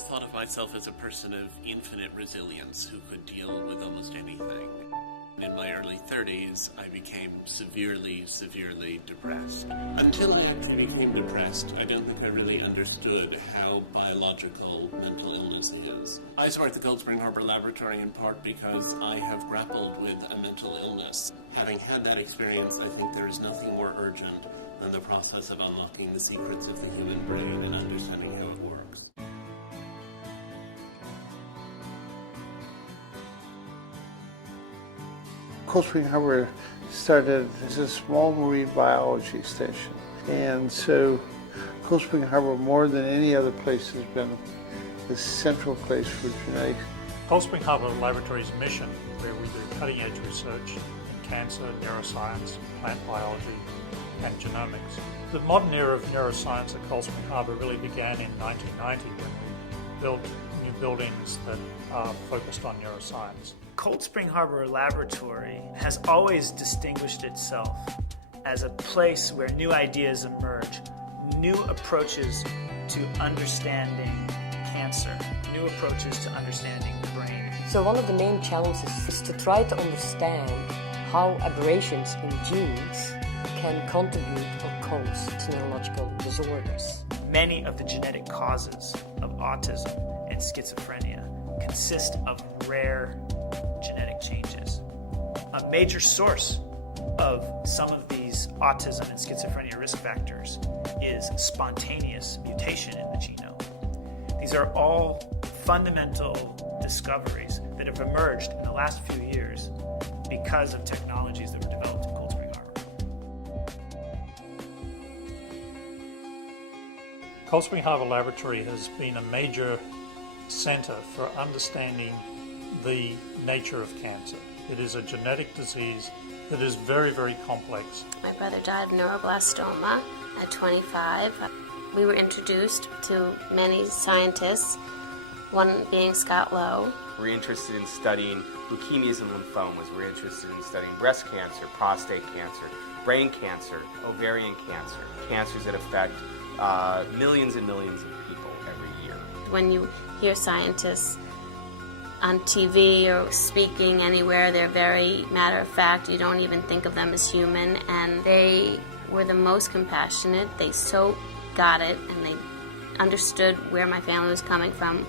always thought of myself as a person of infinite resilience who could deal with almost anything. In my early 30s, I became severely depressed. Until I actually became depressed, I don't think I really understood how biological mental illness is. I started the Cold Spring Harbor Laboratory in part because I have grappled with a mental illness. Having had that experience, I think there is nothing more urgent than the process of unlocking the secrets of the human brain and understanding how it works. Cold Spring Harbor started as a small marine biology station, and so Cold Spring Harbor, more than any other place, has been the central place for genetics. Cold Spring Harbor Laboratory's mission, where we do cutting-edge research in cancer, neuroscience, plant biology, and genomics. The modern era of neuroscience at Cold Spring Harbor really began in 1990 when we built new buildings that are focused on neuroscience. Cold Spring Harbor Laboratory has always distinguished itself as a place where new ideas emerge, new approaches to understanding cancer, new approaches to understanding the brain. So one of the main challenges is to try to understand how aberrations in genes can contribute or cause to neurological disorders. Many of the genetic causes of autism and schizophrenia consist of rare genetic changes. A major source of some of these autism and schizophrenia risk factors is spontaneous mutation in the genome. These are all fundamental discoveries that have emerged in the last few years because of technologies that were developed in Cold Spring Harbor. Cold Spring Harbor Laboratory has been a major center for understanding the nature of cancer. It is a genetic disease that is very complex. My brother died of neuroblastoma at 25. We were introduced to many scientists, one being Scott Lowe. We're interested in studying leukemias and lymphomas. We're interested in studying breast cancer, prostate cancer, brain cancer, ovarian cancer, cancers that affect millions and millions of people every year. When you hear scientists on TV or speaking anywhere, they're very matter of fact. You don't even think of them as human, and they were the most compassionate. They so got it, and they understood where my family was coming from,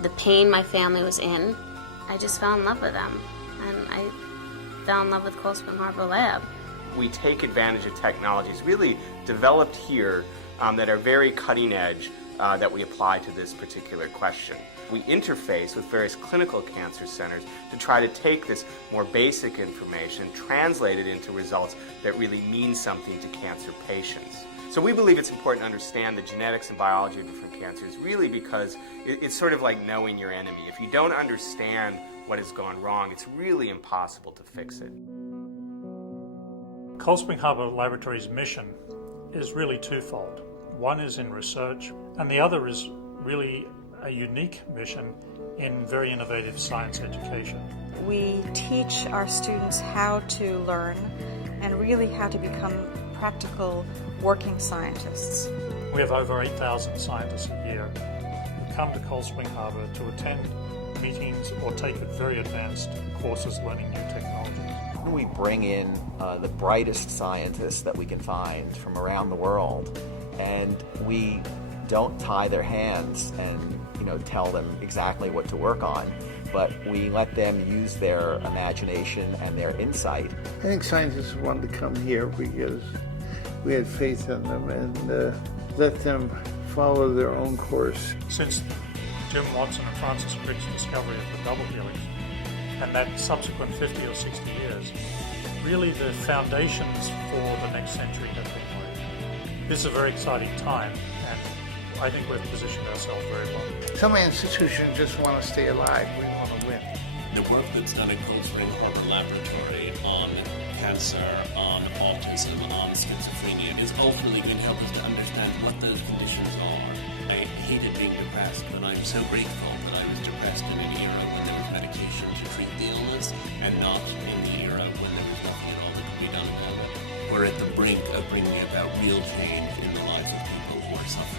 the pain my family was in. I just fell in love with them, and I fell in love with Cold Spring Harbor Lab. We take advantage of technologies really developed here that are very cutting edge that we apply to this particular question. We interface with various clinical cancer centers to try to take this more basic information, translate it into results that really mean something to cancer patients. So we believe it's important to understand the genetics and biology of different cancers, really because it's sort of like knowing your enemy. If you don't understand what has gone wrong, it's really impossible to fix it. Cold Spring Harbor Laboratory's mission is really twofold. One is in research, and the other is really a unique mission in very innovative science education. We teach our students how to learn and really how to become practical working scientists. We have over 8,000 scientists a year who come to Cold Spring Harbor to attend meetings or take very advanced courses learning new technologies. We bring in the brightest scientists that we can find from around the world, and we don't tie their hands and tell them exactly what to work on, but we let them use their imagination and their insight. I think scientists wanted to come here because we had faith in them and let them follow their own course. Since Jim Watson and Francis Crick's discovery of the double helix, and that subsequent 50 or 60 years, really the foundations for the next century have been laid. This is a very exciting time, and I think we've positioned ourselves very well. Some institutions just want to stay alive. We want to win. The work that's done at Cold Spring Harbor Laboratory on cancer, on autism, on schizophrenia is ultimately going to help us to understand what those conditions are. I hated being depressed, but I'm so grateful that I was depressed in an era when there was medication to treat the illness and not in the era when there was nothing at all that could be done about it. We're at the brink of bringing about real change in the lives of people who are suffering.